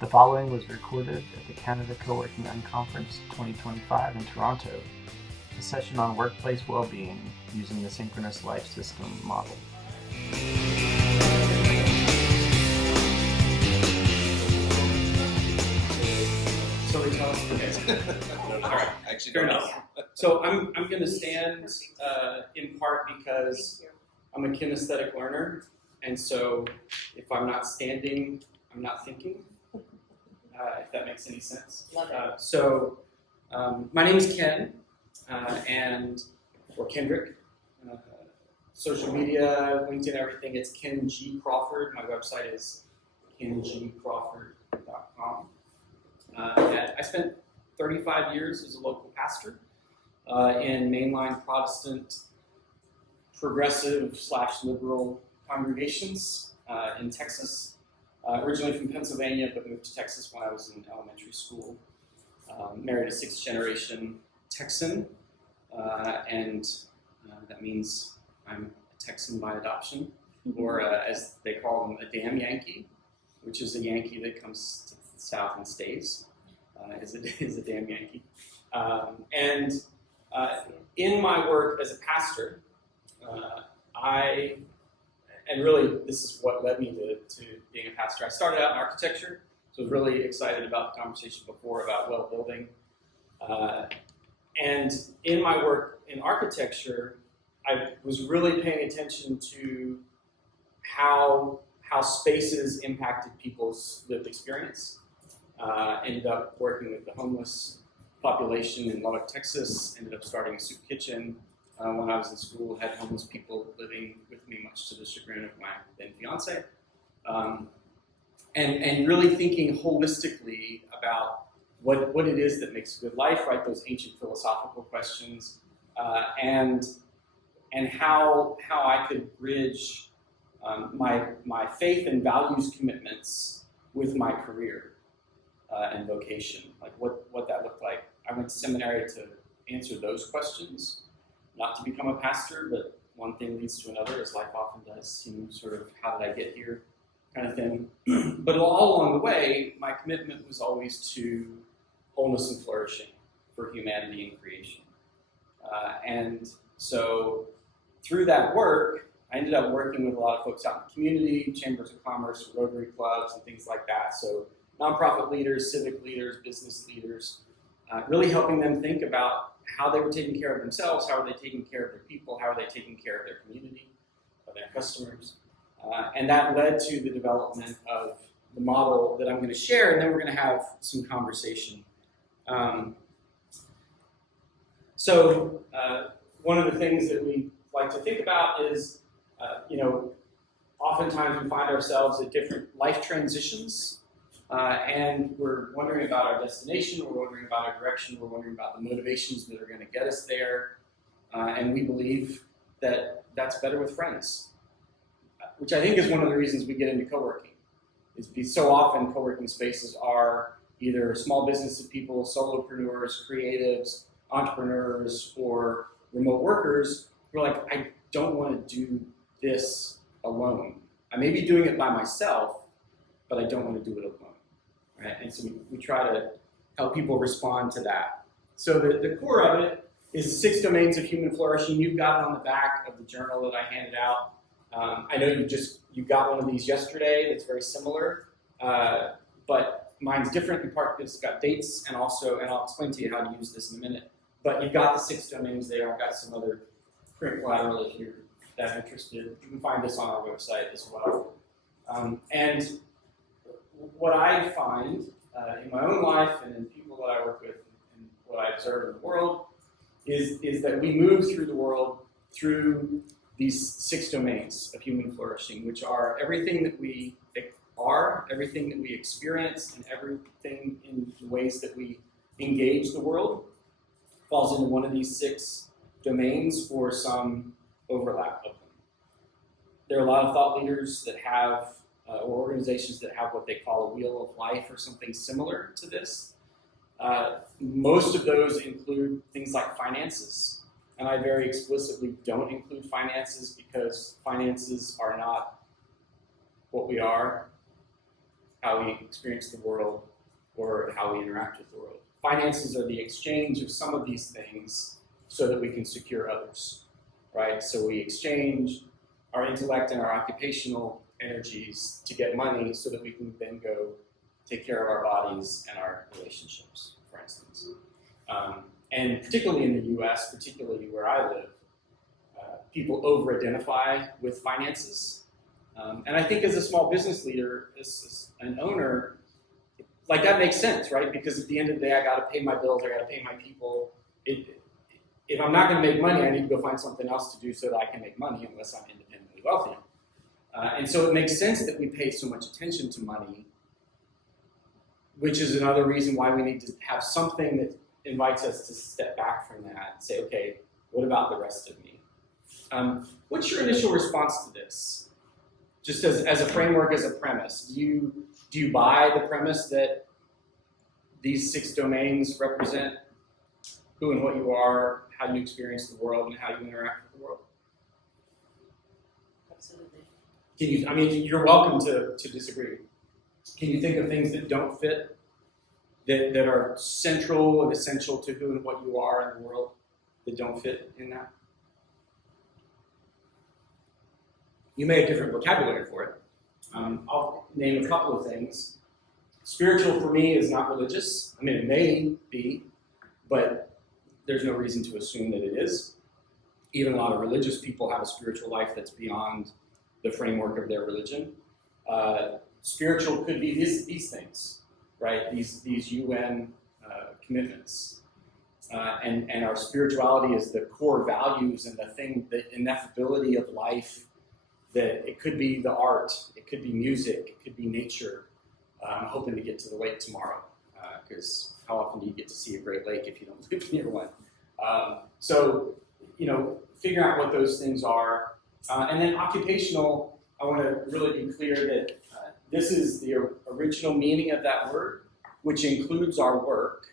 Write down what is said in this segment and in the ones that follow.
The following was recorded at the Canada Coworking Unconference 2025 in Toronto, a session on workplace well-being using the synchronous life system model. So we tell us, okay. All right, actually, fair enough. So I'm going to stand in part because I'm a kinesthetic learner, and so if I'm not standing, I'm not thinking. If that makes any sense. Love it. So my name is Ken, or Kendrick. Social media, LinkedIn, everything. It's Ken G. Crawford. My website is kengcrawford.com. I spent 35 years as a local pastor in mainline Protestant, progressive/liberal congregations in Texas. Originally from Pennsylvania, but moved to Texas when I was in elementary school. Married a sixth-generation Texan, and that means I'm a Texan by adoption, or as they call them, a damn Yankee, which is a Yankee that comes to the South and stays, is a damn Yankee. In my work as a pastor, and really, this is what led me to being a pastor. I started out in architecture, so I was really excited about the conversation before about well building. And in my work in architecture, I was really paying attention to how spaces impacted people's lived experience. Ended up working with the homeless population in Lubbock, Texas. Ended up starting a soup kitchen. When I was in school, had homeless people living with me, much to the chagrin of my then fiance, and really thinking holistically about what it is that makes a good life, right? Those ancient philosophical questions, and how I could bridge my faith and values commitments with my career and vocation, like what that looked like. I went to seminary to answer those questions. Not to become a pastor, but one thing leads to another, as life often does. Sort of, how did I get here, kind of thing. But all along the way, my commitment was always to wholeness and flourishing for humanity and creation. And so, through that work, I ended up working with a lot of folks out in the community, chambers of commerce, Rotary clubs, and things like that. So, nonprofit leaders, civic leaders, business leaders, really helping them think about how they were taking care of themselves, how are they taking care of their people, how are they taking care of their community, of their customers. And that led to the development of the model that I'm going to share, and then we're going to have some conversation. So one of the things that we like to think about is, oftentimes we find ourselves at different life transitions. And we're wondering about our destination, we're wondering about our direction, we're wondering about the motivations that are going to get us there, and we believe that that's better with friends, which I think is one of the reasons we get into co-working. Is because so often co-working spaces are either small business people, solopreneurs, creatives, entrepreneurs, or remote workers who are like, I don't want to do this alone. I may be doing it by myself, but I don't want to do it alone. Right? And so we try to help people respond to that. So the core of it is 6 domains of human flourishing. You've got it on the back of the journal that I handed out. I know you got one of these yesterday that's very similar, but mine's different in part because it's got dates and I'll explain to you how to use this in a minute. But you've got the 6 domains there. I've got some other print collateral if you're that interested. You can find this on our website as well. And what I find in my own life and in people that I work with and what I observe in the world is that we move through the world through these 6 domains of human flourishing, which are everything that we are, everything that we experience, and everything in the ways that we engage the world falls into one of these 6 domains or some overlap of them. There are a lot of thought leaders that have or organizations that have what they call a wheel of life or something similar to this. Most of those include things like finances. And I very explicitly don't include finances because finances are not what we are. how we experience the world, or how we interact with the world. Finances are the exchange of some of these things so that we can secure others, right? So we exchange our intellect and our occupational energies to get money so that we can then go take care of our bodies and our relationships, for instance. And particularly in the US, particularly where I live, people over-identify with finances. And I think as a small business leader, as an owner, like that makes sense, right? Because at the end of the day, I got to pay my bills, I got to pay my people. If I'm not going to make money, I need to go find something else to do so that I can make money, unless I'm independently wealthy. And so it makes sense that we pay so much attention to money, which is another reason why we need to have something that invites us to step back from that and say, okay, what about the rest of me? What's your initial response to this? Just as a framework, as a premise, do you buy the premise that these 6 domains represent who and what you are, how you experience the world, and how you interact with the world? Absolutely. You're welcome to disagree. Can you think of things that don't fit, that are central and essential to who and what you are in the world, that don't fit in that? You may have different vocabulary for it. I'll name a couple of things. Spiritual for me is not religious. I mean, it may be, but there's no reason to assume that it is. Even a lot of religious people have a spiritual life that's beyond the framework of their religion. Spiritual could be these things, right? These UN commitments. And our spirituality is the core values and the ineffability of life. That it could be the art, it could be music, it could be nature. I'm hoping to get to the lake tomorrow, because how often do you get to see a great lake if you don't live near one? So, figuring out what those things are. And then occupational, I want to really be clear that this is the original meaning of that word, which includes our work,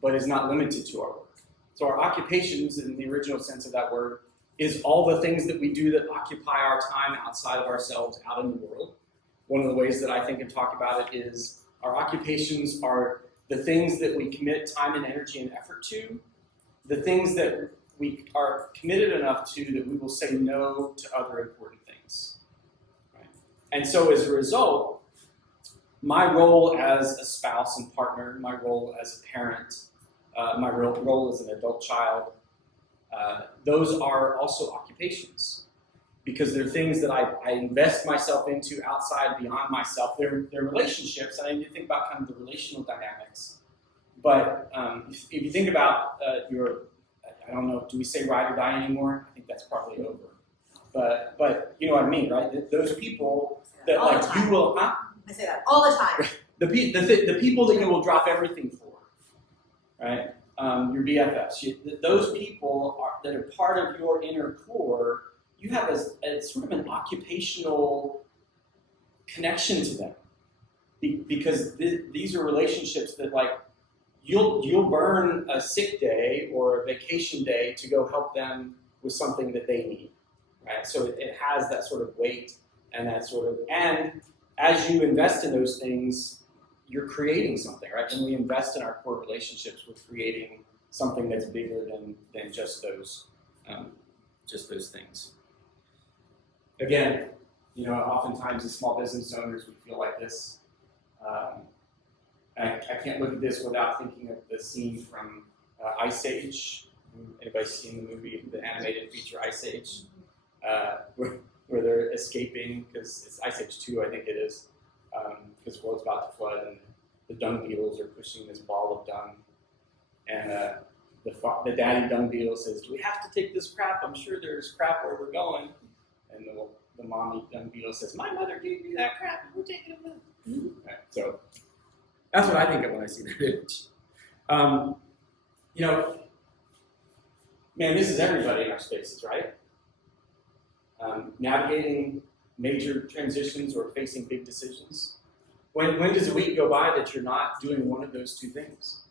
but is not limited to our work. So our occupations, in the original sense of that word, is all the things that we do that occupy our time outside of ourselves, out in the world. One of the ways that I think and talk about it is our occupations are the things that we commit time and energy and effort to, the things that we are committed enough to that we will say no to other important things. Right? And so as a result, my role as a spouse and partner, my role as a parent, my role as an adult child, those are also occupations, because they're things that I invest myself into outside, beyond myself. They're relationships, and I need to think about kind of the relational dynamics. But if you think about I don't know, do we say ride or die anymore? I think that's probably over. But you know what I mean, right? Those people that all like you will, huh? I say that all the time. The people that you will drop everything for, right? Your BFFs. Those people that are part of your inner core, you have a sort of an occupational connection to them, because these are relationships that, like, you'll burn a sick day or a vacation day to go help them with something that they need, right? So it has that sort of weight and and as you invest in those things, you're creating something, right? When we invest in our core relationships, we're creating something that's bigger than just those things. Again, oftentimes as small business owners, we feel like this. I can't look at this without thinking of the scene from Ice Age. Anybody seen the movie, the animated feature Ice Age? Where they're escaping, because it's Ice Age 2, I think it is, because the world's about to flood, and the dung beetles are pushing this ball of dung. And the daddy dung beetle says, "Do we have to take this crap? I'm sure there's crap where we're going." And the mommy dung beetle says, "My mother gave me that crap, and we're taking it with us." Right, so that's what I think of when I see that image. Man, this is everybody in our spaces, right? Navigating major transitions or facing big decisions. When does a week go by that you're not doing one of those two things?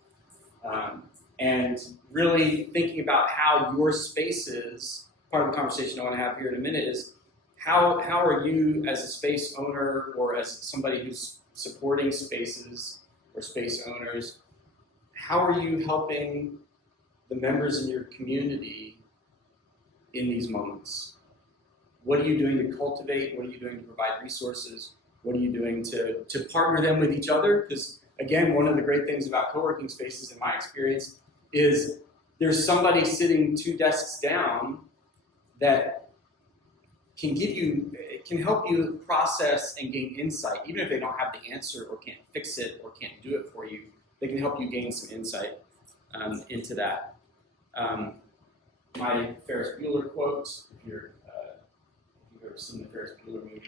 And really thinking about how your spaces, part of the conversation I want to have here in a minute is, how are you as a space owner or as somebody who's supporting spaces or space owners, how are you helping the members in your community in these moments? What are you doing to cultivate? What are you doing to provide resources? What are you doing to partner them with each other? Because again, one of the great things about co-working spaces in my experience is there's somebody sitting 2 desks down that can help you process and gain insight. Even if they don't have the answer or can't fix it or can't do it for you, they can help you gain some insight into that. My Ferris Bueller quote, if you've ever seen the Ferris Bueller movie,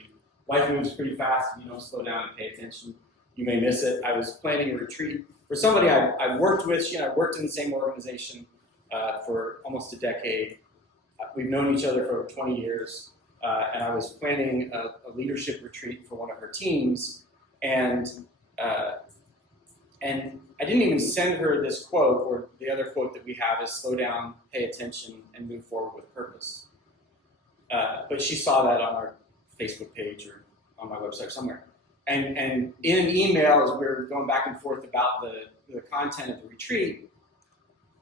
life moves pretty fast. If you don't slow down and pay attention, you may miss it. I was planning a retreat for somebody I worked with. She and I worked in the same organization for almost a decade. We've known each other for over 20 years. And I was planning a leadership retreat for one of her teams, and I didn't even send her this quote, or the other quote that we have is slow down, pay attention, and move forward with purpose. But she saw that on our Facebook page or on my website somewhere. And in an email, as we were going back and forth about the content of the retreat,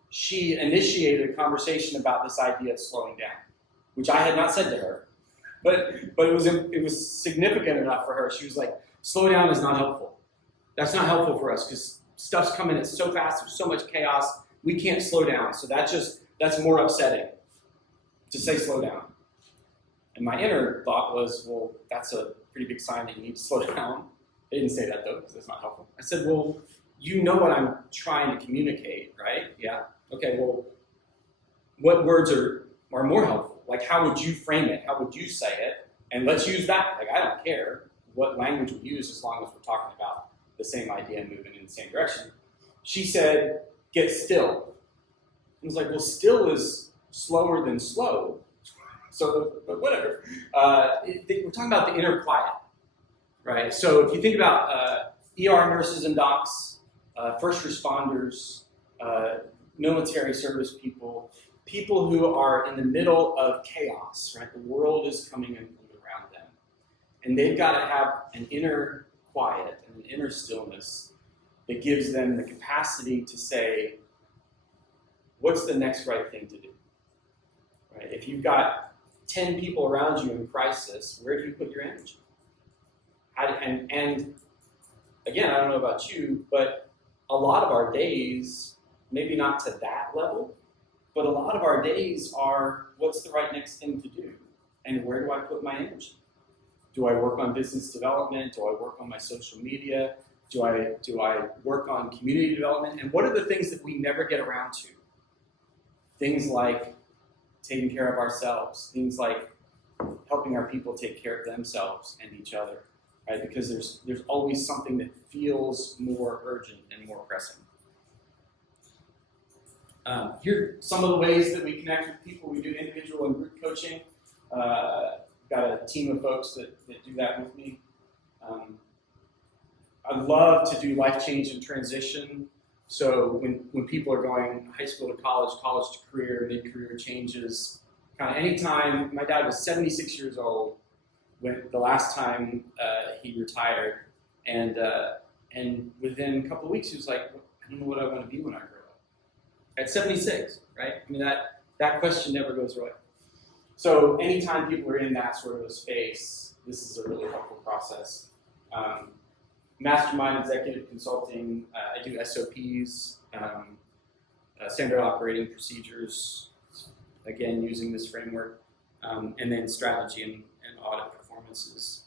she initiated a conversation about this idea of slowing down, which I had not said to her. But it was significant enough for her. She was like, slow down is not helpful. That's not helpful for us because stuff's coming in so fast, there's so much chaos, we can't slow down. So that's more upsetting to say slow down. And my inner thought was, well, that's a pretty big sign that you need to slow down. I didn't say that though, because that's not helpful. I said, well, you know what I'm trying to communicate, right? Yeah. Okay, well, what words are more helpful? Like, how would you frame it? How would you say it? And let's use that. Like, I don't care what language we use as long as we're talking about the same idea and moving in the same direction. She said, get still. I was like, well, still is slower than slow. So, but whatever. We're talking about the inner quiet, right? So if you think about ER nurses and docs, first responders, military service people, people who are in the middle of chaos, right? The world is coming in around them. And they've got to have an inner quiet and an inner stillness that gives them the capacity to say, what's the next right thing to do? Right? If you've got 10 people around you in crisis, where do you put your energy? And again, I don't know about you, but a lot of our days, maybe not to that level, but a lot of our days are, what's the right next thing to do? And where do I put my energy? Do I work on business development? Do I work on my social media? Do I work on community development? And what are the things that we never get around to? Things like taking care of ourselves. Things like helping our people take care of themselves and each other, right? Because there's always something that feels more urgent and more pressing. Here are some of the ways that we connect with people. We do individual and group coaching. Got a team of folks that do that with me. I love to do life change and transition. So when people are going high school to college, college to career, mid-career changes, kind of anytime. My dad was 76 years old when the last time he retired, and within a couple of weeks he was like, I don't know what I want to be when I grow up. At 76, right? I mean, that question never goes away. So anytime people are in that sort of a space, this is a really helpful process. Mastermind executive consulting, I do SOPs, standard operating procedures, again, using this framework, and then strategy and audit performances.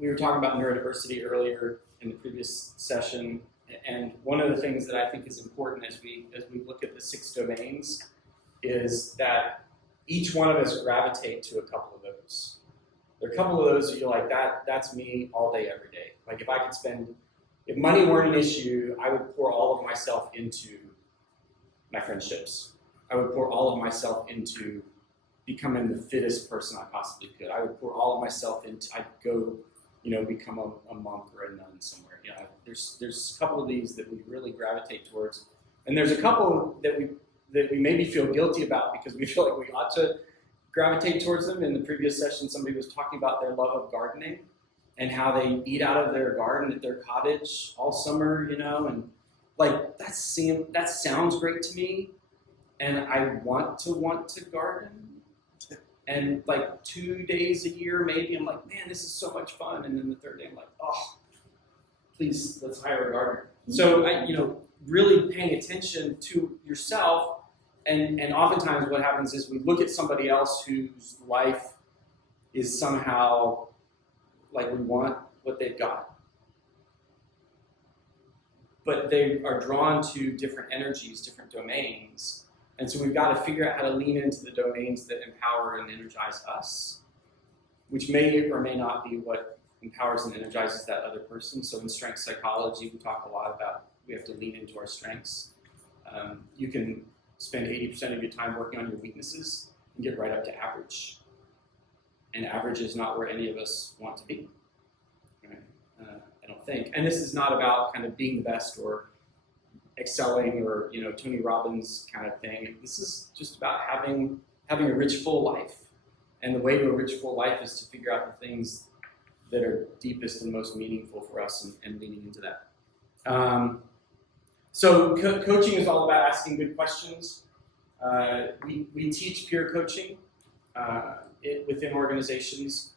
We were talking about neurodiversity earlier in the previous session, and one of the things that I think is important as we look at the 6 domains is that each one of us gravitate to a couple of those. There are a couple of those that you're like, that's me all day, every day. Like if money weren't an issue, I would pour all of myself into my friendships. I would pour all of myself into becoming the fittest person I possibly could. I would pour all of myself into, I'd go, become a monk or a nun somewhere. There's a couple of these that we really gravitate towards. And there's a couple that we maybe feel guilty about because we feel like we ought to gravitate towards them. In the previous session, somebody was talking about their love of gardening and how they eat out of their garden at their cottage all summer, and like that sounds great to me, and I want to garden. And like 2 days a year, maybe I'm like, man, this is so much fun. And then the third day, I'm like, oh, please, let's hire a gardener. So, really paying attention to yourself. And oftentimes what happens is we look at somebody else whose life is somehow like we want what they've got. But they are drawn to different energies, different domains. And so we've got to figure out how to lean into the domains that empower and energize us, which may or may not be what empowers and energizes that other person. So in strength psychology, we talk a lot about we have to lean into our strengths. You can spend 80% of your time working on your weaknesses and get right up to average. And average is not where any of us want to be, right? I don't think. And this is not about kind of being the best or excelling or Tony Robbins kind of thing. This is just about having a rich, full life. And the way to a rich, full life is to figure out the things that are deepest and most meaningful for us and leaning into that. So coaching is all about asking good questions. We teach peer coaching within organizations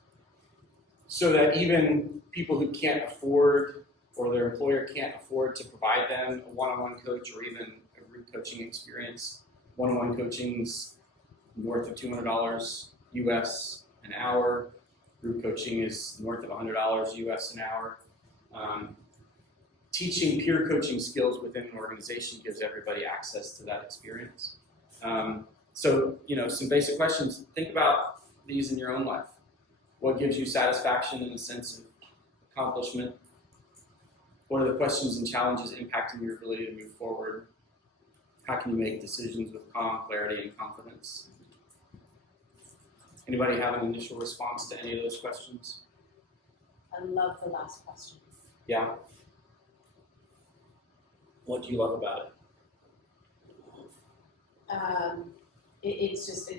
so that even people who can't afford or their employer can't afford to provide them a one-on-one coach or even a group coaching experience. One-on-one coaching's north of $200 US an hour. Group coaching is north of $100 US an hour. Teaching peer coaching skills within an organization gives everybody access to that experience. So, some basic questions. Think about these in your own life. What gives you satisfaction and a sense of accomplishment? What are the questions and challenges impacting your ability to move forward? How can you make decisions with calm, clarity, and confidence? Anybody have an initial response to any of those questions? I love the last question. Yeah. What do you love about it? It's just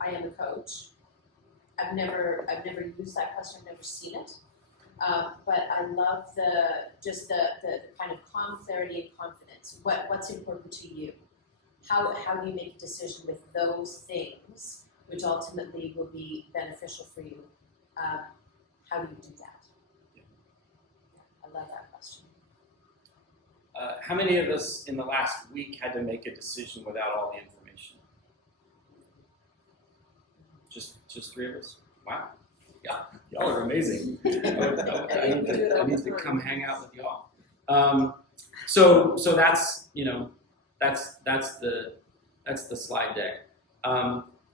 I am a coach. I've never used that question. I've never seen it. But I love the kind of calm, clarity, and confidence. What's important to you? How do you make a decision with those things, which ultimately will be beneficial for you? How do you do that? Yeah, I love that question. How many of us in the last week had to make a decision without all the information? Just 3 of us? Wow. Yeah, y'all are amazing. I need to come hang out with y'all. So that's that's the slide deck.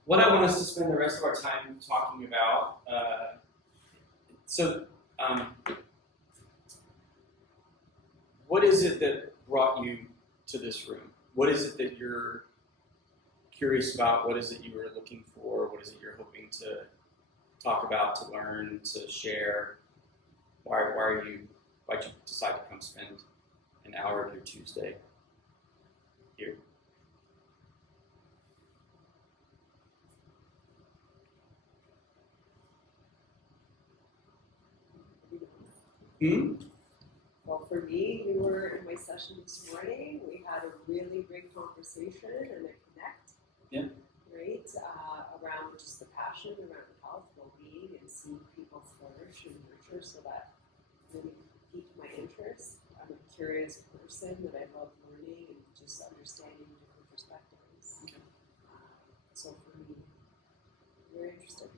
What I want us to spend the rest of our time talking about. What is it that brought you to this room? What is it that you're curious about? What is it you were looking for? What is it you're hoping to talk about, to learn, to share? Why'd you decide to come spend an hour of your Tuesday here? Well, for me, you were in my session this morning. We had a really great conversation and a connect. Yeah. Right? Around just the passion around health, well-being, and seeing people flourish and nurture. So that really piqued my interest. I'm a curious person that I love learning and just understanding different perspectives. Okay. So for me, very interested.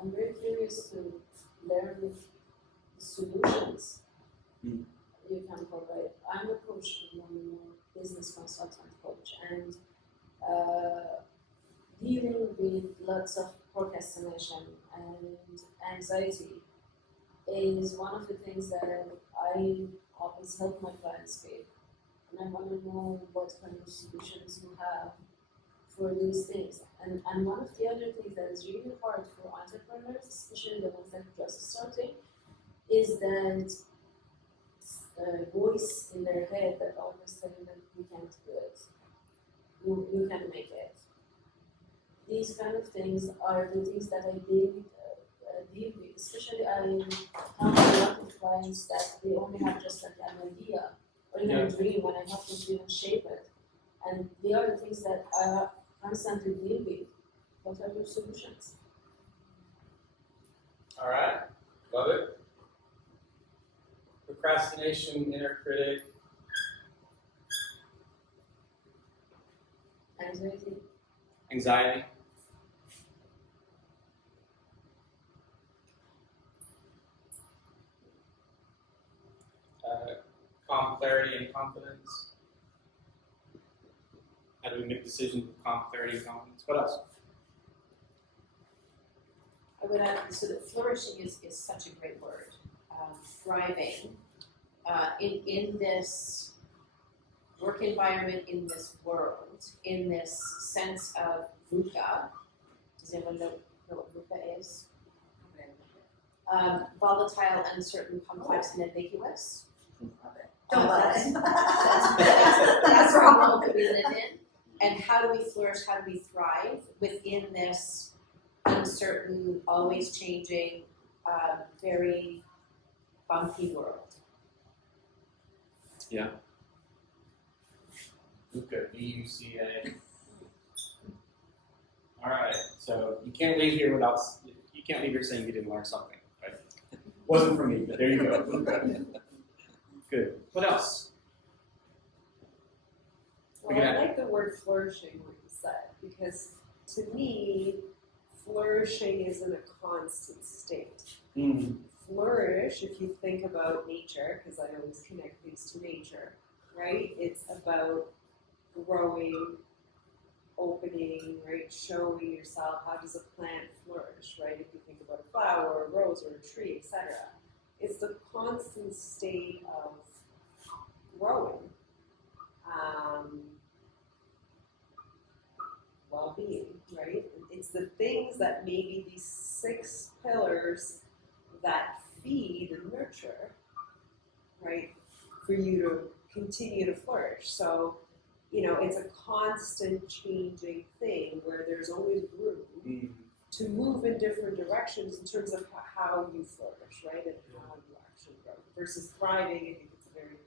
I'm very curious to learn the solutions you can provide. I'm a coach, business consultant coach, and dealing with lots of procrastination and anxiety is one of the things that I always help my clients with. And I want to know what kind of solutions you have for these things. And one of the other things that is really hard for entrepreneurs, especially the ones that are just starting, is that voice in their head that always telling them you can't do it. You can make it. these kind of things are the things that I deal with. Especially I have a lot of clients that they only have just like an idea or even a dream, when I help them to even shape it. And they are the things that I constantly deal with. What are your solutions? All right, love it. Procrastination, inner critic. Anxiety. Calm, clarity, and confidence. How do we make decisions with calm, clarity, and confidence? What else? I would add, so that flourishing is such a great word. Thriving in this work environment, in this world, in this sense of VUCA. Does anyone know what VUCA is? Volatile, uncertain, complex, and ambiguous. Don't let it. That's the world that we live in. And how do we flourish? How do we thrive within this uncertain, always changing, very bumpy world? Yeah. VUCA, V-U-C-A. All right. So you can't leave here without. You can't leave here saying you didn't learn something. Right? Wasn't from me, but there you go. VUCA. Good. What else? Well, I like the word flourishing, what you said, because to me, flourishing isn't a constant state. Flourish, if you think about nature, because I always connect things to nature, right? It's about growing, opening, right? Showing yourself. How does a plant flourish, right? If you think about a flower, or a rose, or a tree, etc. It's the constant state of growing. Well-being, right? It's the things that maybe these 6 pillars that feed and nurture, right, for you to continue to flourish. So, it's a constant changing thing where there's always room to move in different directions in terms of how you flourish, right, and how you actually grow. Versus thriving, I think it's a very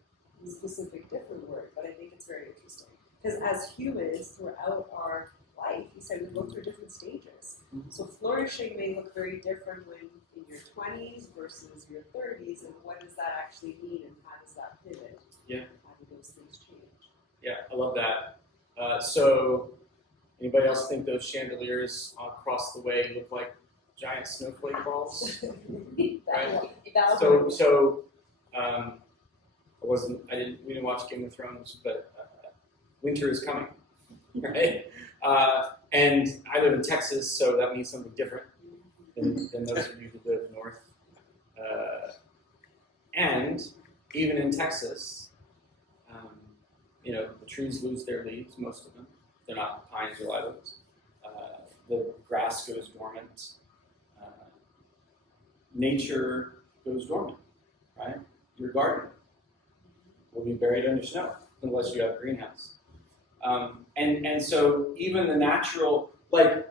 specific, different word, but I think it's very interesting. Because as humans, throughout our life, you said we go through different stages. So flourishing may look very different when in your 20s versus your 30s, and what does that actually mean, and how does that pivot? Yeah. How do those things change? Yeah, I love that. So, anybody else think those chandeliers across the way look like giant snowflake balls? Right. So, we didn't watch Game of Thrones, but winter is coming, right? And I live in Texas, so that means something different than those of you who live north. And even in Texas, the trees lose their leaves, most of them. They're not pines or live oaks. The grass goes dormant. Nature goes dormant, right? Your garden will be buried under snow unless you have a greenhouse. And so even the natural, like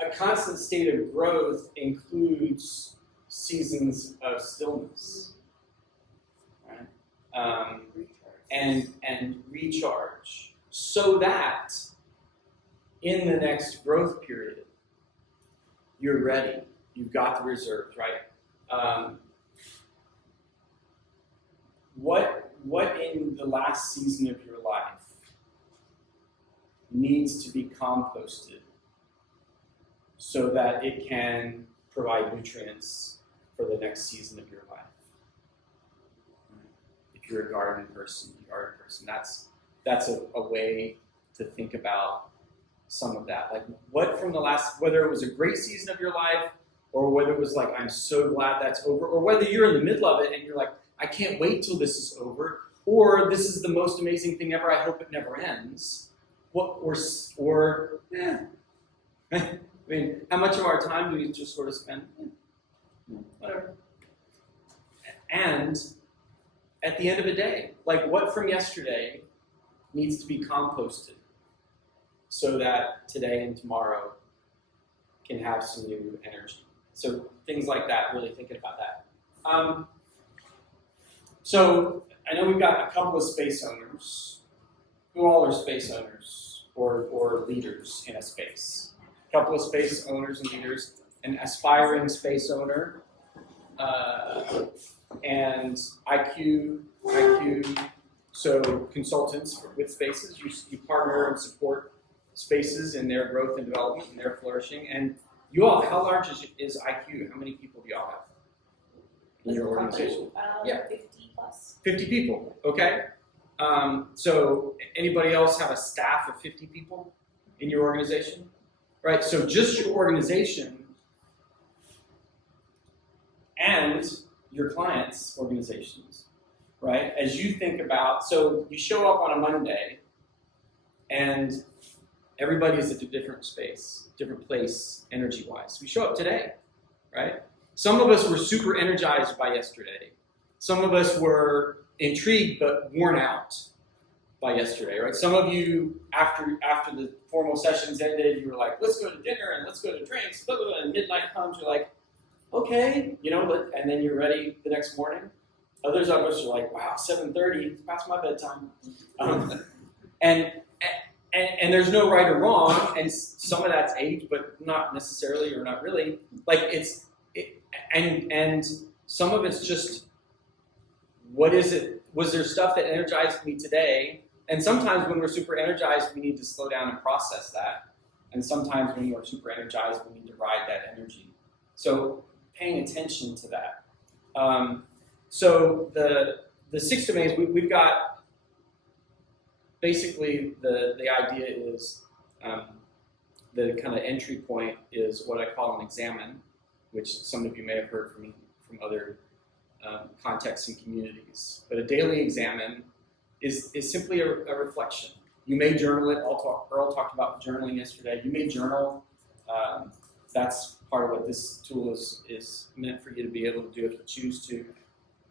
a constant state of growth includes seasons of stillness, right? And recharge, so that in the next growth period, you're ready. You've got the reserves, right? What in the last season of your life needs to be composted so that it can provide nutrients for the next season of your life? If you're a garden person, that's a way to think about some of that. Like what from the last, whether it was a great season of your life, or whether it was like, I'm so glad that's over, or whether you're in the middle of it and you're like, I can't wait till this is over, or this is the most amazing thing ever, I hope it never ends. I mean, how much of our time do we just sort of spend? Whatever. And at the end of the day, like what from yesterday needs to be composted so that today and tomorrow can have some new energy. So things like that, really thinking about that. So I know we've got a couple of space owners. Who all are space owners or leaders in a space? A couple of space owners and leaders, an aspiring space owner, and IQ, so consultants with spaces. You partner and support spaces in their growth and development and their flourishing. And you all, how large is IQ? How many people do y'all have in your organization? Yeah. 50 plus. 50 people, okay. So anybody else have a staff of 50 people in your organization? Right, so just your organization and your clients' organizations, right? As you think about, so you show up on a Monday and everybody is at a different space, different place, energy-wise. We show up today, right? Some of us were super energized by yesterday. Some of us were intrigued but worn out by yesterday, right? Some of you, after the formal sessions ended, you were like, let's go to dinner and let's go to drinks, blah, blah, blah, and midnight comes, you're like, okay, and then you're ready the next morning. Others of us are like, wow, 7:30, it's past my bedtime. And there's no right or wrong, and some of that's age, but not necessarily or not really. Like and some of it's just, what is it? Was there stuff that energized me today? And sometimes when we're super energized, we need to slow down and process that. And sometimes when we're super energized, we need to ride that energy. So paying attention to that. So the 6 domains, we've got, basically the idea is, the kind of entry point is what I call an examine, which some of you may have heard from other contexts and communities. But a daily examine is simply a reflection. You may journal it. Earl talked about journaling yesterday. You may journal. That's part of what this tool is meant for you to be able to do if you choose to.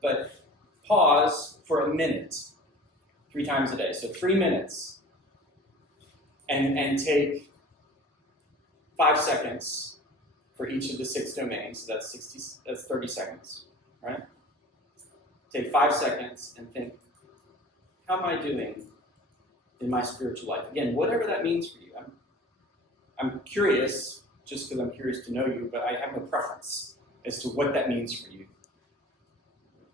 But pause for a minute 3 times a day. So 3 minutes. And take 5 seconds for each of the 6 domains. So that's 30 seconds, right? Take 5 seconds and think, how am I doing in my spiritual life? Again, whatever that means for you. I'm curious, just because I'm curious to know you, but I have no preference as to what that means for you.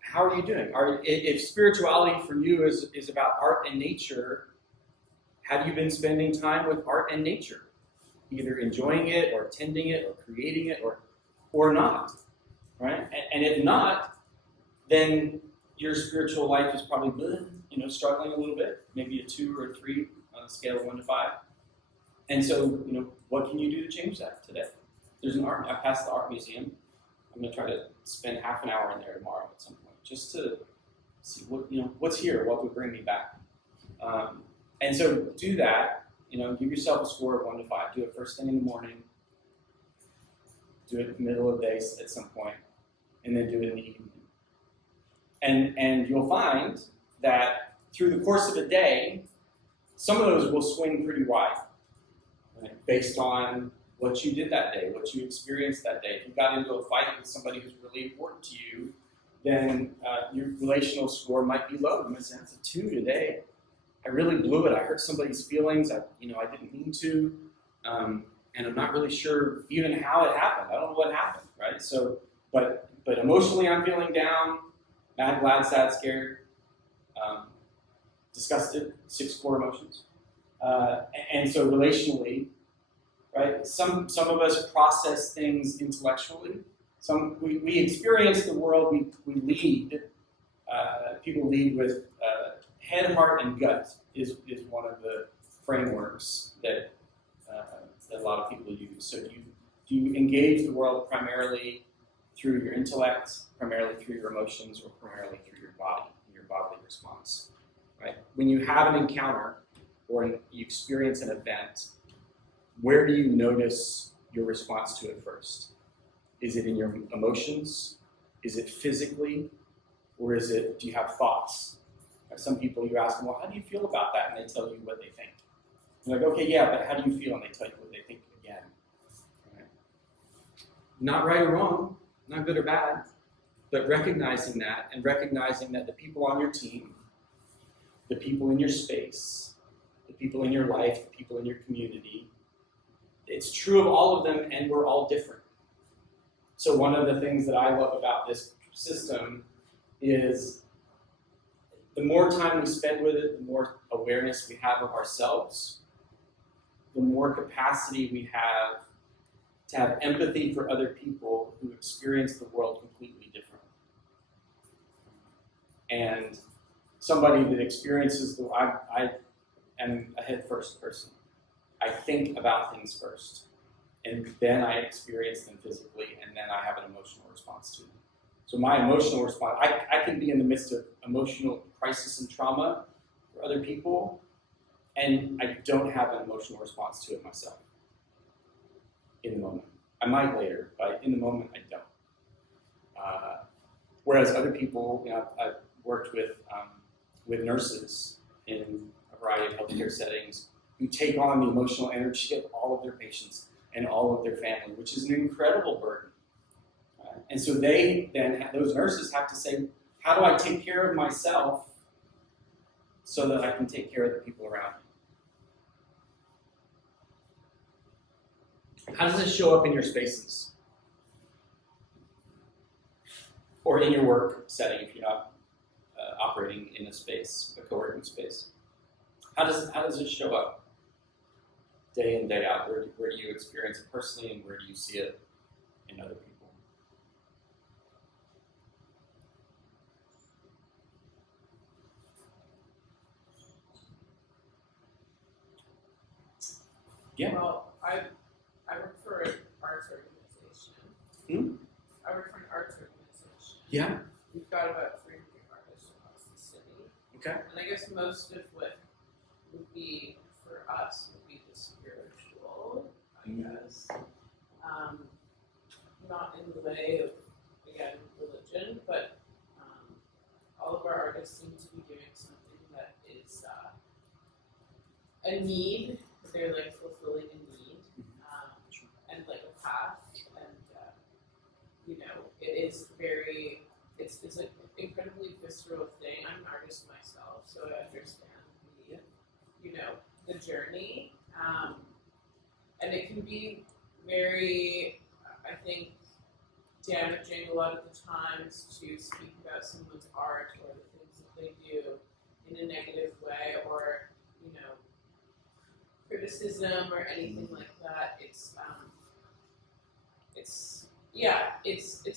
How are you doing? If spirituality for you is about art and nature, have you been spending time with art and nature? Either enjoying it or tending it or creating it or not, right? And if not, then your spiritual life is probably, struggling a little bit, maybe a 2 or 3 on a scale of 1 to 5. And so, what can you do to change that today? There's I passed the art museum. I'm going to try to spend half an hour in there tomorrow at some point, just to see what's here, what would bring me back. And so do that. Give yourself a score of 1 to 5. Do it first thing in the morning. Do it in the middle of the day at some point, and then do it in the evening. And you'll find that through the course of a day, some of those will swing pretty wide, right? Based on what you did that day, what you experienced that day. If you got into a fight with somebody who's really important to you, then your relational score might be low. You might say, that's a 2 today. I really blew it. I hurt somebody's feelings. I didn't mean to, and I'm not really sure even how it happened. I don't know what happened, right? So, but emotionally, I'm feeling down, mad, glad, sad, scared, disgusted, 6 core emotions. And so relationally, right? Some of us process things intellectually. We experience the world. We lead. People lead with head, heart, and gut is one of the frameworks that a lot of people use. So do you engage the world primarily through your intellect, primarily through your emotions, or primarily through your body and your bodily response? Right? When you have an encounter or you experience an event, where do you notice your response to it first? Is it in your emotions? Is it physically? Or do you have thoughts? Some people, you ask them, well, how do you feel about that? And they tell you what they think. You're like, okay, yeah, but how do you feel? And they tell you what they think again. Right? Not right or wrong, not good or bad, but recognizing that and recognizing that the people on your team, the people in your space, the people in your life, the people in your community, it's true of all of them, and we're all different. So one of the things that I love about this system is the more time we spend with it, the more awareness we have of ourselves, the more capacity we have to have empathy for other people who experience the world completely differently. And somebody that experiences I am a head first person. I think about things first, and then I experience them physically, and then I have an emotional response to them. So my emotional response, I can be in the midst of emotional crisis and trauma for other people, and I don't have an emotional response to it myself in the moment. I might later, but in the moment I don't. Whereas other people, I've worked with nurses in a variety of healthcare settings who take on the emotional energy of all of their patients and all of their family, which is an incredible burden. And so those nurses have to say, how do I take care of myself so that I can take care of the people around me? How does this show up in your spaces? Or in your work setting if you're not operating in a space, a co-working space? How does it show up day in, day out? Where do you experience it personally, and where do you see it in other people? Yeah. Well, I work for an arts organization. I work for an arts organization. Yeah. We've got about 300 artists across the city. Okay. And I guess most of what would be for us would be the spiritual, I guess. Not in the way of, again, religion, but all of our artists seem to be doing something that is a need. They're like fulfilling a need, and like a path, and it is very. It's an incredibly visceral thing. I'm an artist myself, so I understand the journey, and it can be very, I think, damaging a lot of the times to speak about someone's art or the things that they do in a negative way, or criticism or anything like that. It's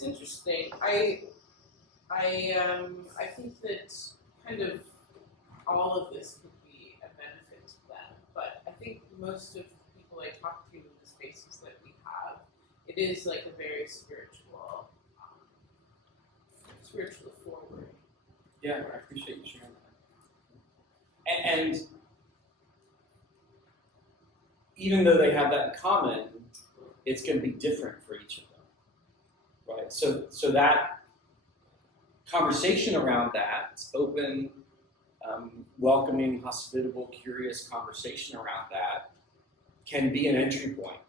interesting. I think that kind of all of this could be a benefit to them, but I think most of the people I talk to in the spaces that we have, it is like a very spiritual forward. Yeah, I appreciate you sharing that. And even though they have that in common, it's going to be different for each of them, right? So that conversation around that, open, welcoming, hospitable, curious conversation around that can be an entry point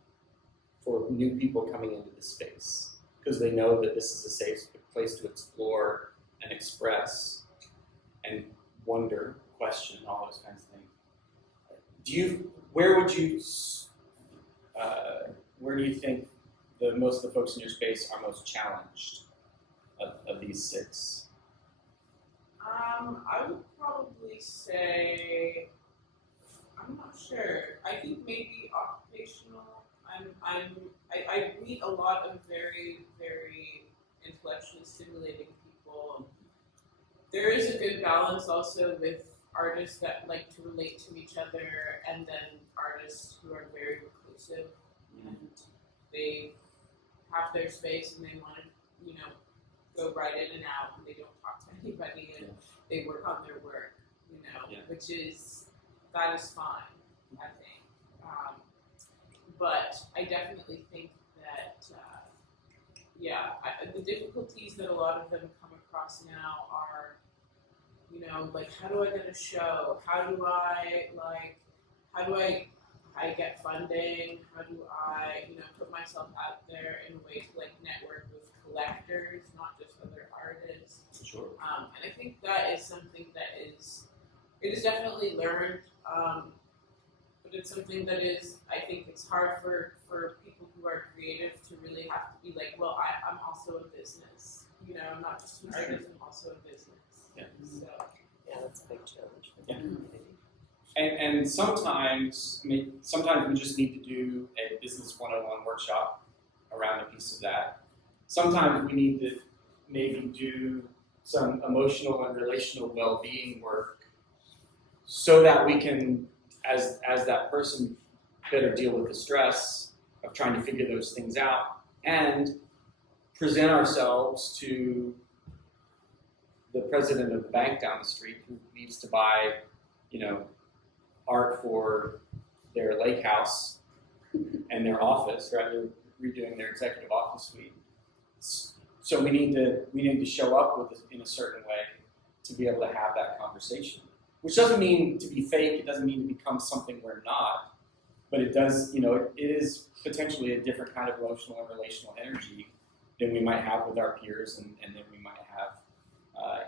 for new people coming into the space, because they know that this is a safe place to explore and express and wonder, question, all those kinds of things. Where do you think most of the folks in your space are most challenged of these 6? I would probably say, I'm not sure. I think maybe occupational. I meet a lot of very, very intellectually stimulating people. There is a good balance also with artists that like to relate to each other, and then artists who are very reclusive, and they have their space and they want to, go right in and out, and they don't talk to anybody, and they work on their work, which is fine, I think. But I definitely think that, the difficulties that a lot of them come across now are, like, how do I get a show? How do I I get funding? How do I, put myself out there in a way to like network with collectors, not just other artists? Sure. And I think that is something that it is definitely learned, but it's something that is, I think it's hard for people who are creative to really have to be like, well, I'm also a business, I'm not just an artist, I'm also a business. Yeah. So, Yeah, that's a big challenge for the Yeah. community. And sometimes, sometimes we just need to do a business 101 workshop around a piece of that. Sometimes we need to maybe do some emotional and relational well-being work so that we can, as that person, better deal with the stress of trying to figure those things out and present ourselves to the president of the bank down the street who needs to buy, art for their lake house and their office, right? They're redoing their executive office suite. So we need to show up in a certain way to be able to have that conversation. Which doesn't mean to be fake. It doesn't mean to become something we're not. But it does, it is potentially a different kind of emotional and relational energy than we might have with our peers and than we might have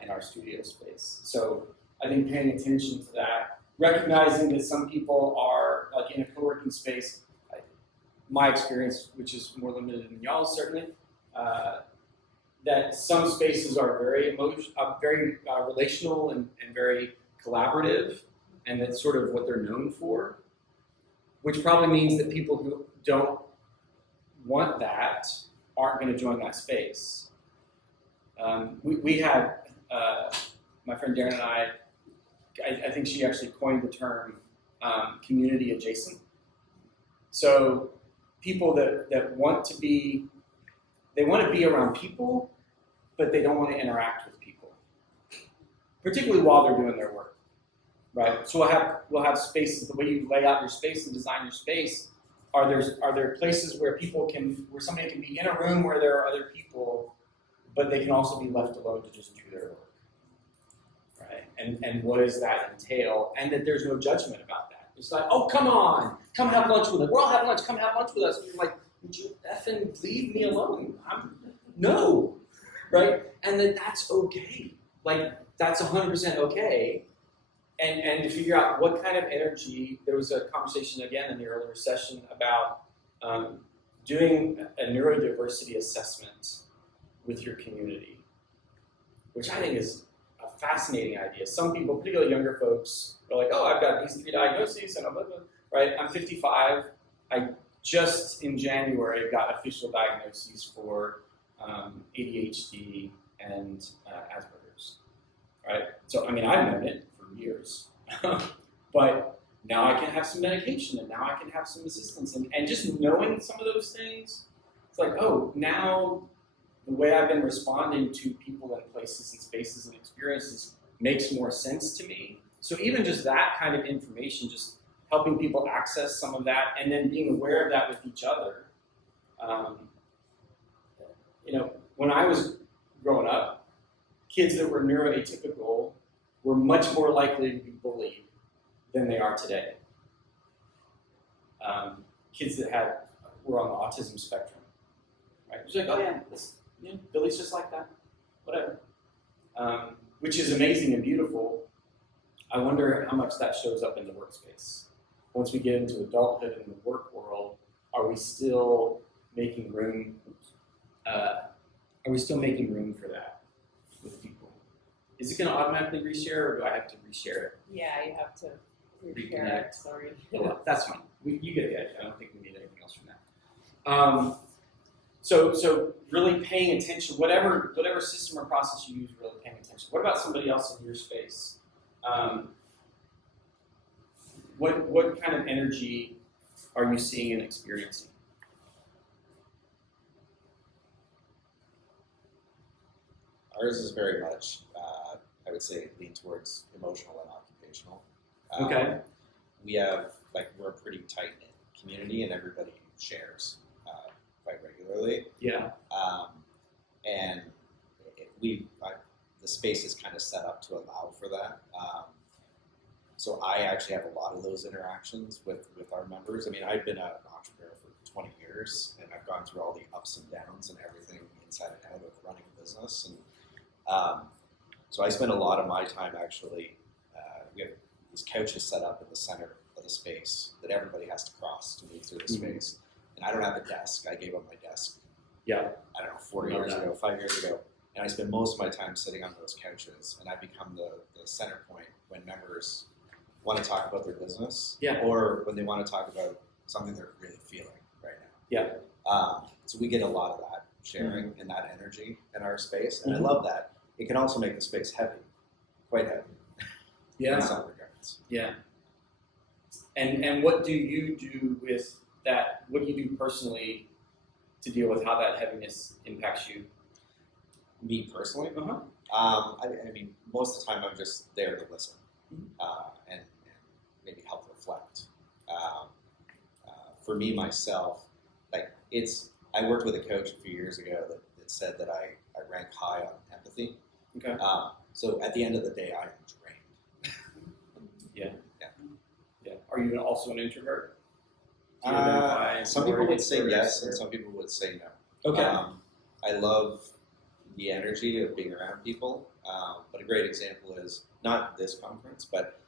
in our studio space. So I think paying attention to that, recognizing that some people are, like in a co-working space, my experience, which is more limited than y'all's certainly, that some spaces are very relational and very collaborative, and that's sort of what they're known for, which probably means that people who don't want that aren't going to join that space. We had, my friend Darren and I think she actually coined the term community adjacent. So people that want to be, they want to be around people, but they don't want to interact with people, particularly while they're doing their work, right? So we'll have spaces. The way you lay out your space and design your space, are there places where somebody can be in a room where there are other people, but they can also be left alone to just do their work, right? And what does that entail? And that there's no judgment about that. It's like, oh, come on, come have lunch with us. We're all having lunch. Come have lunch with us. And you're like, would you effing leave me alone? No, right? And that's okay. Like, that's 100% okay. And to figure out what kind of energy, there was a conversation again in the earlier session about doing a neurodiversity assessment with your community, which I think is a fascinating idea. Some people, particularly younger folks, are like, oh, I've got these 3 diagnoses, and blah, blah, blah. Right? I'm 55. I just in January got official diagnoses for ADHD and Asperger's. Right? So, I've known it for years. But now I can have some medication, and now I can have some assistance. And just knowing some of those things, it's like, oh, now the way I've been responding to people and places and spaces and experiences makes more sense to me. So even just that kind of information, just helping people access some of that, and then being aware of that with each other. When I was growing up, kids that were neuroatypical were much more likely to be bullied than they are today. Kids that were on the autism spectrum, right? It was like, oh yeah, Billy's just like that, whatever. Which is amazing and beautiful. I wonder how much that shows up in the workspace. Once we get into adulthood and the work world, are we still making room? For that with people? Is it going to automatically reshare, or do I have to reshare it? Yeah, you have to reshare Reconnect. it, sorry. Well, that's fine. You get the idea. I don't think we need anything else from that. So really paying attention, whatever system or process you use, really paying attention. What about somebody else in your space? What kind of energy are you seeing and experiencing? Ours is very much, I would say, lean towards emotional and occupational. Okay. We're a pretty tight-knit community, and everybody shares quite regularly. Yeah. And the space is kind of set up to allow for that. So I actually have a lot of those interactions with our members. I mean, I've been an entrepreneur for 20 years, and I've gone through all the ups and downs and everything inside and out of running a business. And so I spend a lot of my time actually, we have these couches set up in the center of the space that everybody has to cross to move through the space. And I don't have a desk. I gave up my desk, Yeah. I don't know, 4 years ago, 5 years ago. And I spend most of my time sitting on those couches, and I become the center point when members want to talk about their business, or when they want to talk about something they're really feeling right now. Yeah. So we get a lot of that sharing and that energy in our space, and I love that. It can also make the space heavy, quite heavy. Yeah. In some regards. Yeah. And what do you do with that? What do you do personally to deal with how that heaviness impacts you? Me personally, I mean, most of the time I'm just there to listen and maybe help reflect. For me, myself, like I worked with a coach a few years ago that said that I rank high on empathy. Okay. So at the end of the day, I am drained. Yeah. Are you also an introvert? Do you identify Some more people would say introvert, yes, and extrovert? some people would say no. Okay. I love the energy of being around people, but a great example is not this conference, but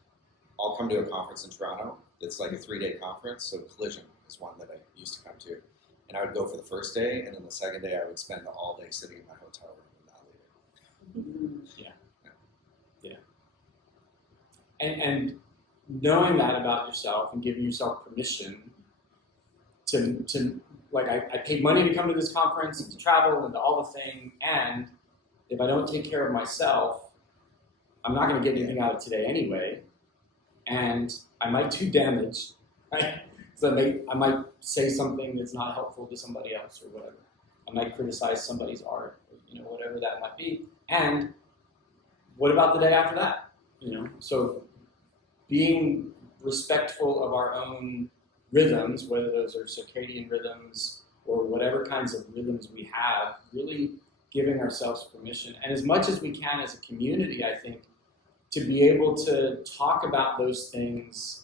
I'll come to a conference in Toronto. It's like a 3-day conference, so Collision is one that I used to come to. And I would go for the first day, and then the second day I would spend all day sitting in my hotel room and not leaving. And knowing that about yourself and giving yourself permission to like I paid money to come to this conference and to travel and to all the thing, and if I don't take care of myself, I'm not going to get anything out of today anyway, and I might do damage, right? So I might say something that's not helpful to somebody else or whatever. I might criticize somebody's art, or, whatever that might be. And what about the day after that? So being respectful of our own rhythms, whether those are circadian rhythms or whatever kinds of rhythms we have, really giving ourselves permission. And as much as we can as a community, I think, to be able to talk about those things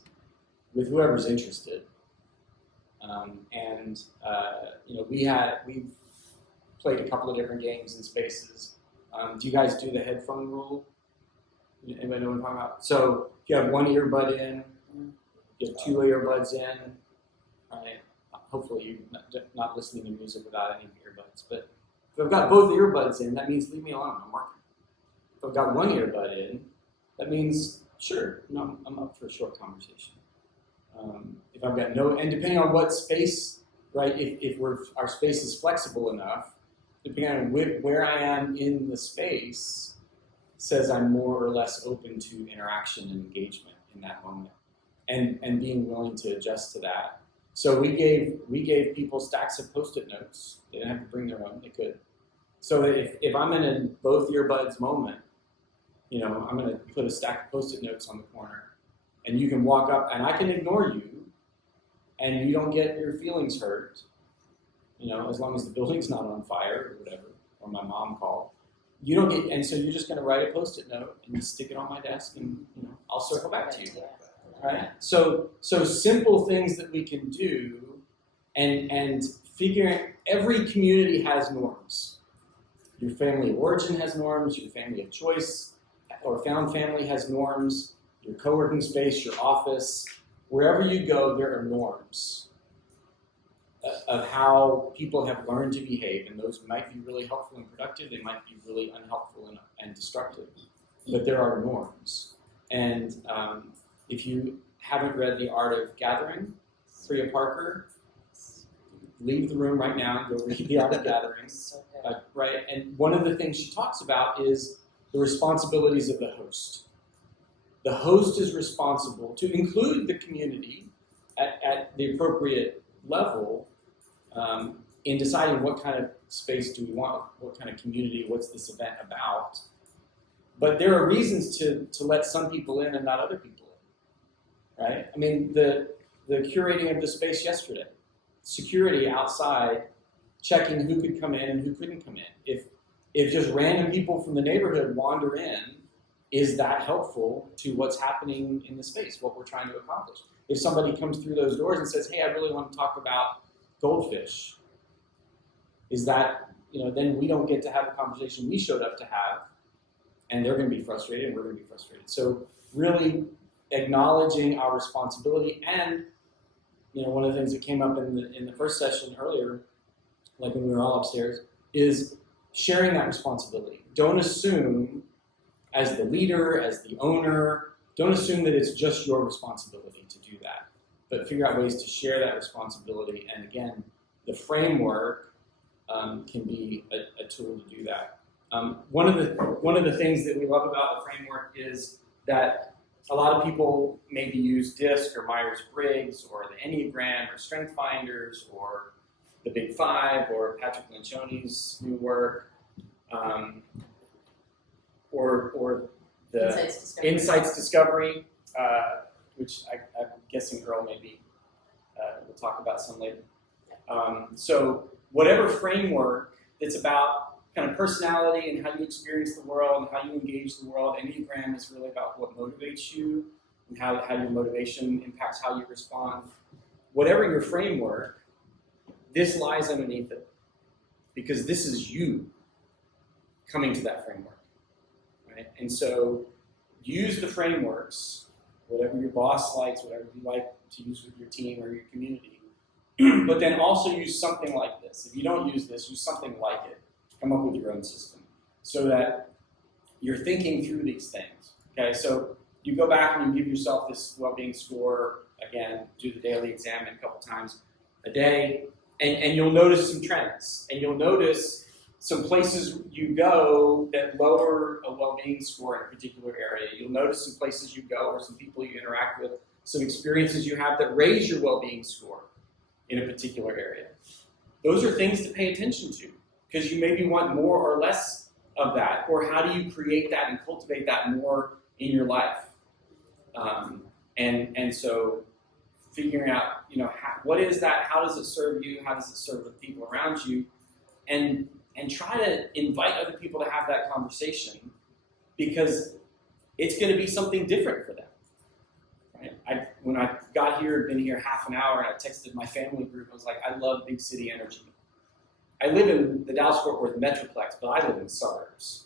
with whoever's interested. We've played a couple of different games in spaces. Do you guys do the headphone rule? Anybody know what I'm talking about? So if you have one earbud in, you have 2 earbuds in, right? Hopefully you're not listening to music without any earbuds. But if I've got both earbuds in, that means leave me alone, I'm working. If I've got one earbud in, that means, sure, no, I'm up for a short conversation. If I've got and depending on what space, right, if our space is flexible enough, depending on where I am in the space, says I'm more or less open to interaction and engagement in that moment, and being willing to adjust to that. So we gave people stacks of Post-it notes. They didn't have to bring their own; they could. So if I'm in a both earbuds moment, I'm going to put a stack of Post-it notes on the corner, and you can walk up, and I can ignore you, and you don't get your feelings hurt. As long as the building's not on fire or whatever, or my mom called. You don't get, and so you're just going to write a Post-it note and you stick it on my desk, and I'll circle back to you, right? So simple things that we can do, and figuring every community has norms. Your family of origin has norms. Your family of choice or found family has norms. Your co-working space, your office, wherever you go, there are norms of how people have learned to behave, and those might be really helpful and productive, they might be really unhelpful and destructive, but there are norms. And if you haven't read The Art of Gathering, Priya Parker, leave the room right now and go read The Art of Gathering, right? And one of the things she talks about is the responsibilities of the host. The host is responsible to include the community at the appropriate level in deciding what kind of space do we want, what kind of community, what's this event about. But there are reasons to let some people in and not other people in, right? I mean, the curating of the space yesterday, security outside, checking who could come in and who couldn't come in. If just random people from the neighborhood wander in is that helpful to what's happening in the space, what we're trying to accomplish? If somebody comes through those doors and says, hey, I really want to talk about goldfish, is that, then we don't get to have the conversation we showed up to have, and they're going to be frustrated and we're going to be frustrated. So really acknowledging our responsibility, and one of the things that came up in the first session earlier, like when we were all upstairs, is sharing that responsibility. Don't assume, as the leader, as the owner, don't assume that it's just your responsibility to do that, but figure out ways to share that responsibility. And again, the framework can be a tool to do that. One of the things that we love about the framework is that a lot of people maybe use DISC or Myers-Briggs or the Enneagram or Strength Finders or the Big Five or Patrick Lencioni's new work, or the Insights Discovery, which I'm guessing Earl maybe we'll talk about some later. So whatever framework that's about kind of personality and how you experience the world and how you engage the world. Enneagram is really about what motivates you and how your motivation impacts how you respond. Whatever your framework, this lies underneath it, because this is you coming to that framework, right? And so use the frameworks, whatever your boss likes, whatever you like to use with your team or your community, but then also use something like this. If you don't use this, use something like it. Come up with your own system so that you're thinking through these things. Okay, so you go back and you give yourself this well-being score. Again, do the daily exam a couple times a day, and you'll notice some trends. And you'll notice some places you go that lower a well-being score in a particular area. You'll notice some places you go or some people you interact with, some experiences you have that raise your well-being score in a particular area. Those are things to pay attention to, because you maybe want more or less of that, or how do you create that and cultivate that more in your life? And so figuring out, what is that? How does it serve you? How does it serve the people around you? And try to invite other people to have that conversation, because it's going to be something different for them. Right? When I got here, I'd been here half an hour, and I texted my family group. I was like, I love big city energy. I live in the Dallas-Fort Worth Metroplex, but I live in the suburbs.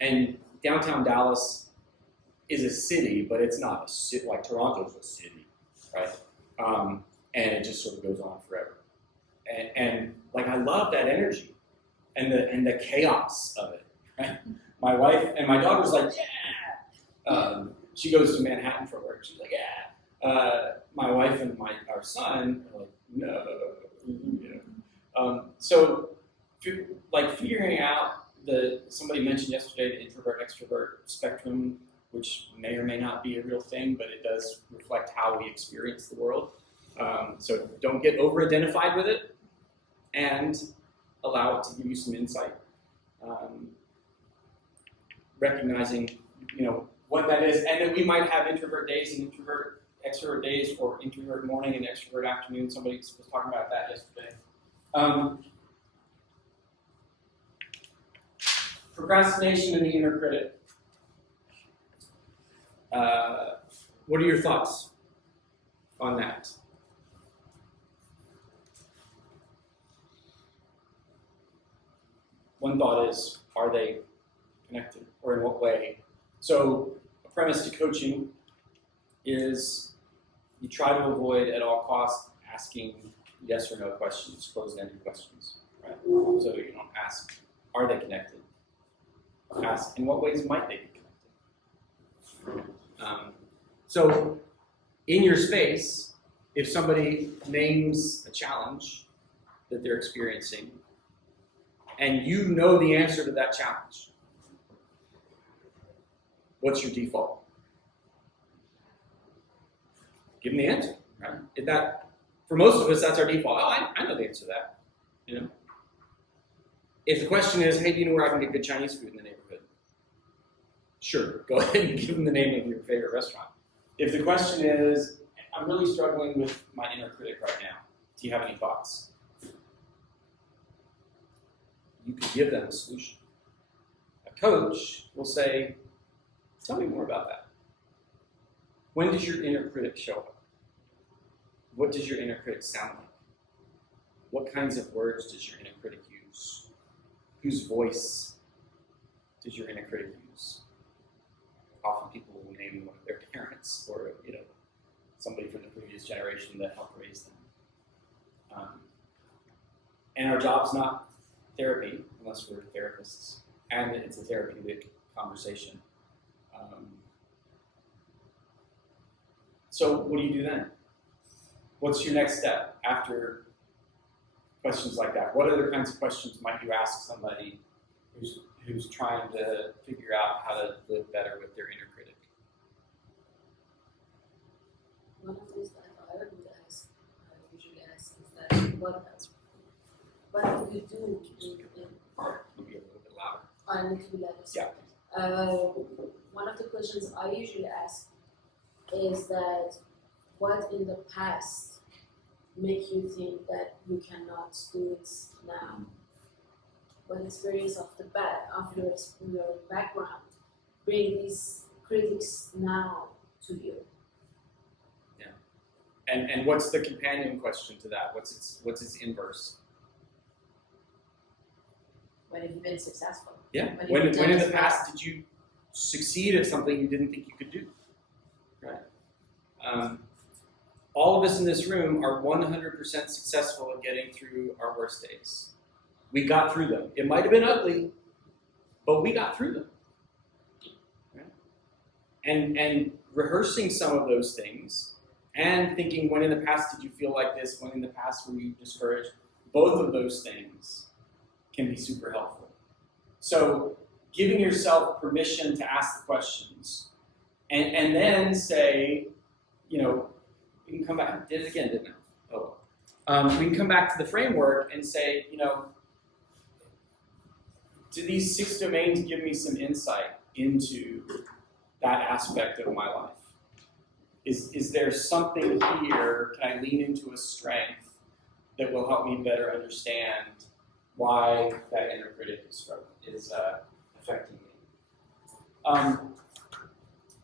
And downtown Dallas is a city, but it's not a city, like Toronto's a city, right? And it just sort of goes on forever. And I love that energy and the chaos of it, right? My wife and my daughter's like, yeah! She goes to Manhattan for work. She's like, yeah! My wife and our son are like, no. So, figuring out somebody mentioned yesterday the introvert-extrovert spectrum, which may or may not be a real thing, but it does reflect how we experience the world. So don't get over-identified with it, and allow it to give you some insight. Recognizing, what that is, and that we might have introvert days and extrovert days, or introvert morning and extrovert afternoon. Somebody was talking about that yesterday. Procrastination and the inner critic. What are your thoughts on that? One thought is, are they connected, or in what way? So a premise to coaching is you try to avoid at all costs asking yes or no questions, closed-ended questions, right? So you don't ask, are they connected? Ask, in what ways might they be connected? So in your space, if somebody names a challenge that they're experiencing, and you know the answer to that challenge, what's your default? Give them the answer, right? For most of us, that's our default. Oh, I know the answer to that, If the question is, hey, do you know where I can get good Chinese food in the neighborhood? Sure, go ahead and give them the name of your favorite restaurant. If the question is, I'm really struggling with my inner critic right now, do you have any thoughts? You could give them a solution. A coach will say, Tell me more about that. When does your inner critic show up? What does your inner critic sound like? What kinds of words does your inner critic use? Whose voice does your inner critic use? Often people will name one of their parents or somebody from the previous generation that helped raise them. And our job's not therapy unless we're therapists, and it's a therapeutic conversation. So what do you do then? What's your next step after questions like that? What other kinds of questions might you ask somebody who's trying to figure out how to live better with their inner critic? One of these that I usually ask is that what do you do Maybe a little bit louder. I need to be like this. Yeah. One of the questions I usually ask is that what in the past make you think that you cannot do it now? What experience of your background bring these critics now to you? And what's the companion question to that? What's its inverse? When have you been successful? Yeah. When When have you in done the this past did you succeed at something you didn't think you could do? Right. All of us in this room are 100% successful at getting through our worst days. We got through them. It might have been ugly, but we got through them. Right? And rehearsing some of those things and thinking, when in the past did you feel like this? When in the past were you discouraged? Both of those things can be super helpful. So giving yourself permission to ask the questions and then say, we can come back. Did it again, didn't I? Oh. We can come back to the framework and say, do these 6 domains give me some insight into that aspect of my life? Is there something here? Can I lean into a strength that will help me better understand why that inner critic is affecting me?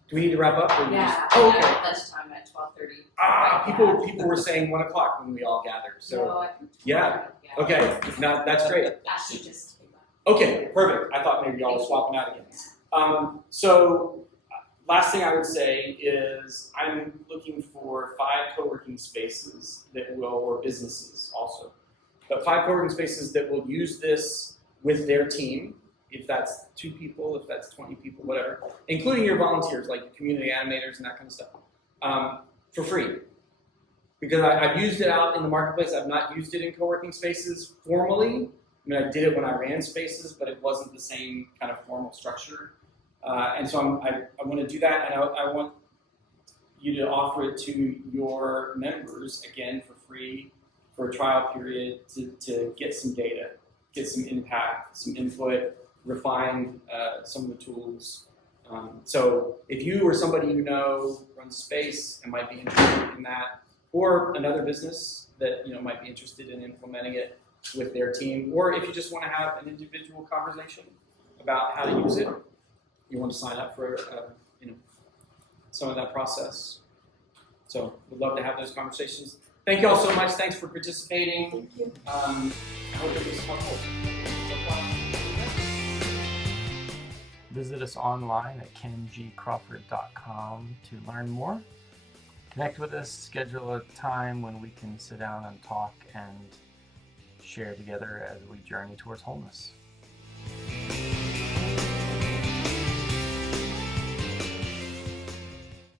Do we need to wrap up? Or Yeah, oh, I okay. have lunchtime at 12:30. People were saying 1 o'clock when we all gathered. So No, I can yeah. Okay, now that's great. Ashley just came up. Okay, perfect. I thought maybe y'all were swapping out again. So last thing I would say is I'm looking for 5 co-working spaces or businesses also, but 5 co-working spaces that will use this with their team, if that's 2 people, if that's 20 people, whatever, including your volunteers, like community animators and that kind of stuff, for free. Because I've used it out in the marketplace. I've not used it in co-working spaces formally. I mean, I did it when I ran spaces, but it wasn't the same kind of formal structure. And so I want to do that, and I want you to offer it to your members, again, for free, for a trial period, to get some data, get some impact, some input, refine some of the tools. So if you or somebody you know runs a space and might be interested in that, or another business that might be interested in implementing it with their team, or if you just want to have an individual conversation about how to use it, you want to sign up for some of that process. So we'd love to have those conversations. Thank you all so much. Thanks for participating. Thank you. I hope it was helpful. Visit us online at kengcrawford.com to learn more. Connect with us, schedule a time when we can sit down and talk and share together as we journey towards wholeness.